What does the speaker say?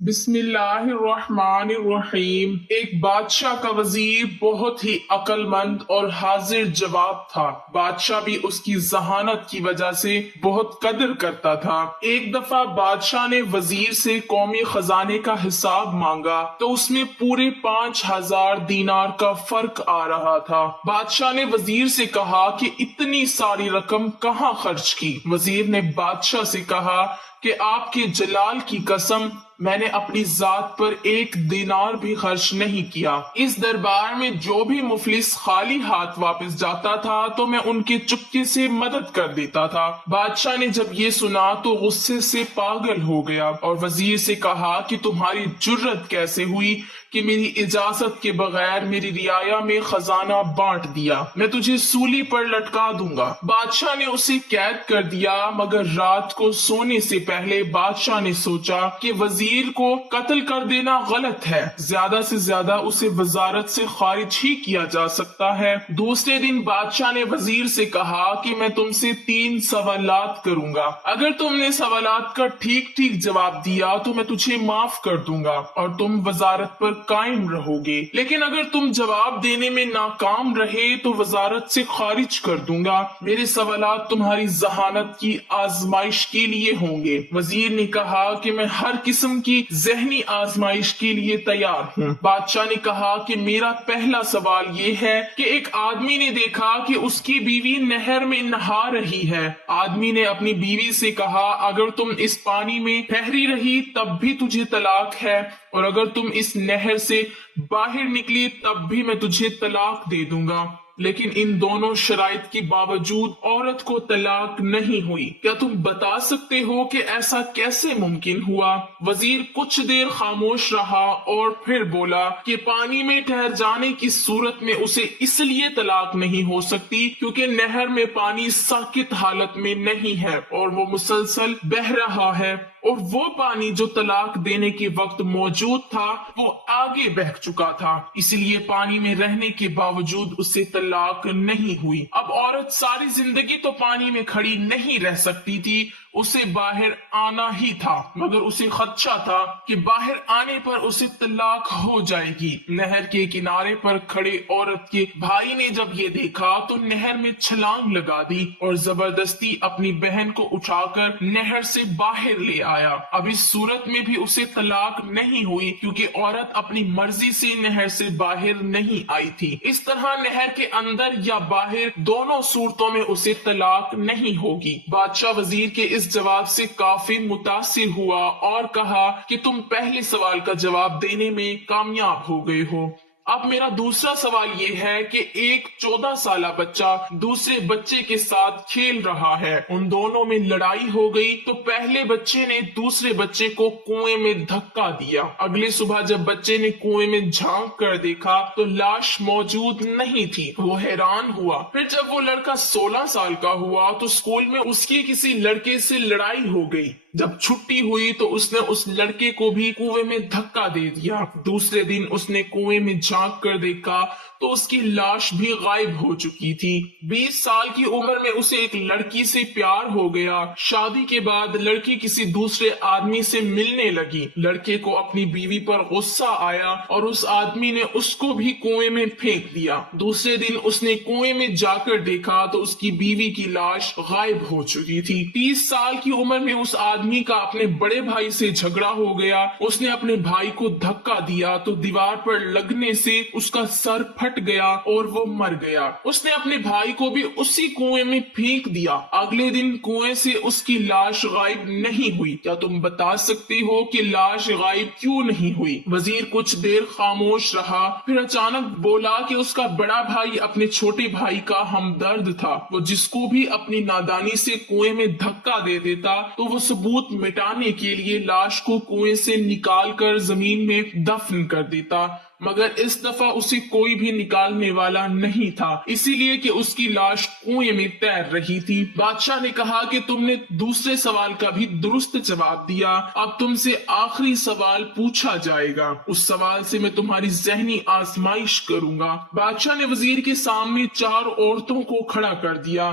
بسم اللہ الرحمن الرحیم۔ ایک بادشاہ کا وزیر بہت ہی عقل مند اور حاضر جواب تھا۔ بادشاہ بھی اس کی ذہانت کی وجہ سے بہت قدر کرتا تھا۔ ایک دفعہ بادشاہ نے وزیر سے قومی خزانے کا حساب مانگا تو اس میں پورے 5,000 دینار کا فرق آ رہا تھا۔ بادشاہ نے وزیر سے کہا کہ اتنی ساری رقم کہاں خرچ کی؟ وزیر نے بادشاہ سے کہا کہ آپ کے جلال کی قسم، میں نے اپنی ذات پر 1 دینار بھی خرچ نہیں کیا۔ اس دربار میں جو بھی مفلس خالی ہاتھ واپس جاتا تھا تو میں ان کے چپکے سے مدد کر دیتا تھا۔ بادشاہ نے جب یہ سنا تو غصے سے پاگل ہو گیا اور وزیر سے کہا کہ تمہاری جرت کیسے ہوئی کہ میری اجازت کے بغیر میری رعایا میں خزانہ بانٹ دیا؟ میں تجھے سولی پر لٹکا دوں گا۔ بادشاہ نے اسے قید کر دیا، مگر رات کو سونے سے پہلے بادشاہ نے سوچا کہ وزیر کو قتل کر دینا غلط ہے، زیادہ سے زیادہ اسے وزارت سے خارج ہی کیا جا سکتا ہے۔ دوسرے دن بادشاہ نے وزیر سے کہا کہ میں تم سے 3 سوالات کروں گا، اگر تم نے سوالات کا ٹھیک ٹھیک جواب دیا تو میں تجھے معاف کر دوں گا اور تم وزارت پر قائم رہو گے، لیکن اگر تم جواب دینے میں ناکام رہے تو وزارت سے خارج کر دوں گا۔ میرے سوالات تمہاری ذہانت کی آزمائش کے لیے ہوں گے۔ وزیر نے کہا کہ میں ہر قسم کی ذہنی آزمائش کے لیے تیار ہوں۔ بادشاہ نے کہا کہ میرا پہلا سوال یہ ہے کہ ایک آدمی نے دیکھا کہ اس کی بیوی نہر میں نہا رہی ہے۔ آدمی نے اپنی بیوی سے کہا اگر تم اس پانی میں ٹھہری رہی تب بھی تجھے طلاق ہے، اور اگر تم اس نہر سے باہر نکلی تب بھی میں تجھے طلاق دے دوں گا، لیکن ان دونوں شرائط کے باوجود عورت کو طلاق نہیں ہوئی۔ کیا تم بتا سکتے ہو کہ ایسا کیسے ممکن ہوا؟ وزیر کچھ دیر خاموش رہا اور پھر بولا کہ پانی میں ٹھہر جانے کی صورت میں اسے اس لیے طلاق نہیں ہو سکتی کیونکہ نہر میں پانی ساکت حالت میں نہیں ہے اور وہ مسلسل بہہ رہا ہے، اور وہ پانی جو طلاق دینے کے وقت موجود تھا وہ آگے بہہ چکا تھا، اس لیے پانی میں رہنے کے باوجود اسے طلاق نہیں ہوئی۔ اب عورت ساری زندگی تو پانی میں کھڑی نہیں رہ سکتی تھی، اسے باہر آنا ہی تھا، مگر اسے خدشہ تھا کہ باہر آنے پر اسے طلاق ہو جائے گی۔ نہر کے کنارے پر کھڑے عورت کے بھائی نے جب یہ دیکھا تو نہر میں چھلانگ لگا دی اور زبردستی اپنی بہن کو اٹھا کر نہر سے باہر لے آیا۔ اب اس صورت میں بھی اسے طلاق نہیں ہوئی کیونکہ عورت اپنی مرضی سے نہر سے باہر نہیں آئی تھی۔ اس طرح نہر کے اندر یا باہر دونوں صورتوں میں اسے طلاق نہیں ہوگی۔ بادشاہ وزیر کے اس جواب سے کافی متاثر ہوا اور کہا کہ تم پہلے سوال کا جواب دینے میں کامیاب ہو گئے ہو۔ اب میرا دوسرا سوال یہ ہے کہ ایک 14 سالہ بچہ دوسرے بچے کے ساتھ کھیل رہا ہے، ان دونوں میں لڑائی ہو گئی تو پہلے بچے نے دوسرے بچے کو کنویں میں دھکا دیا۔ اگلی صبح جب بچے نے کنویں میں جھانک کر دیکھا تو لاش موجود نہیں تھی، وہ حیران ہوا۔ پھر جب وہ لڑکا 16 سال کا ہوا تو اسکول میں اس کی کسی لڑکے سے لڑائی ہو گئی، جب چھٹی ہوئی تو اس نے اس لڑکے کو بھی کنویں میں دھکا دے دیا۔ دوسرے دن اس نے کنویں میں جھانک کر دیکھا تو اس کی لاش بھی غائب ہو چکی تھی۔ 20 سال کی عمر میں اسے ایک لڑکی سے پیار ہو گیا۔ شادی کے بعد لڑکی کسی دوسرے آدمی سے ملنے لگی، لڑکے کو اپنی بیوی پر غصہ آیا اور اس آدمی نے اس کو بھی کنویں میں پھینک دیا۔ دوسرے دن اس نے کنویں میں جا کر دیکھا تو اس کی بیوی کی لاش غائب ہو چکی تھی۔ 30 سال کی عمر میں اس آدمی کا اپنے بڑے بھائی سے جھگڑا ہو گیا، اس نے اپنے بھائی کو دھکا دیا تو دیوار پر لگنے سے اس کا سر پھٹ گیا اور وہ مر گیا۔ اس نے اپنے بھائی کو بھی اسی کنویں میں پھینک دیا۔ اگلے دن کنویں سے اس کی لاش غائب نہیں ہوئی۔ کیا تم بتا سکتے ہو کہ لاش غائب کیوں نہیں ہوئی؟ وزیر کچھ دیر خاموش رہا، پھر اچانک بولا کہ اس کا بڑا بھائی اپنے چھوٹے بھائی کا ہمدرد تھا، وہ جس کو بھی اپنی نادانی سے کنویں میں دھکا دے دیتا تو وہ ثبوت مٹانے کے لیے لاش کو کنویں سے نکال کر زمین میں دفن کر دیتا، مگر اس دفعہ اسے کوئی بھی نکالنے والا نہیں تھا، اسی لیے کہ اس کی لاش کنویں میں تیر رہی تھی۔ بادشاہ نے کہا کہ تم نے دوسرے سوال کا بھی درست جواب دیا، اب تم سے آخری سوال پوچھا جائے گا، اس سوال سے میں تمہاری ذہنی آزمائش کروں گا۔ بادشاہ نے وزیر کے سامنے 4 عورتوں کو کھڑا کر دیا،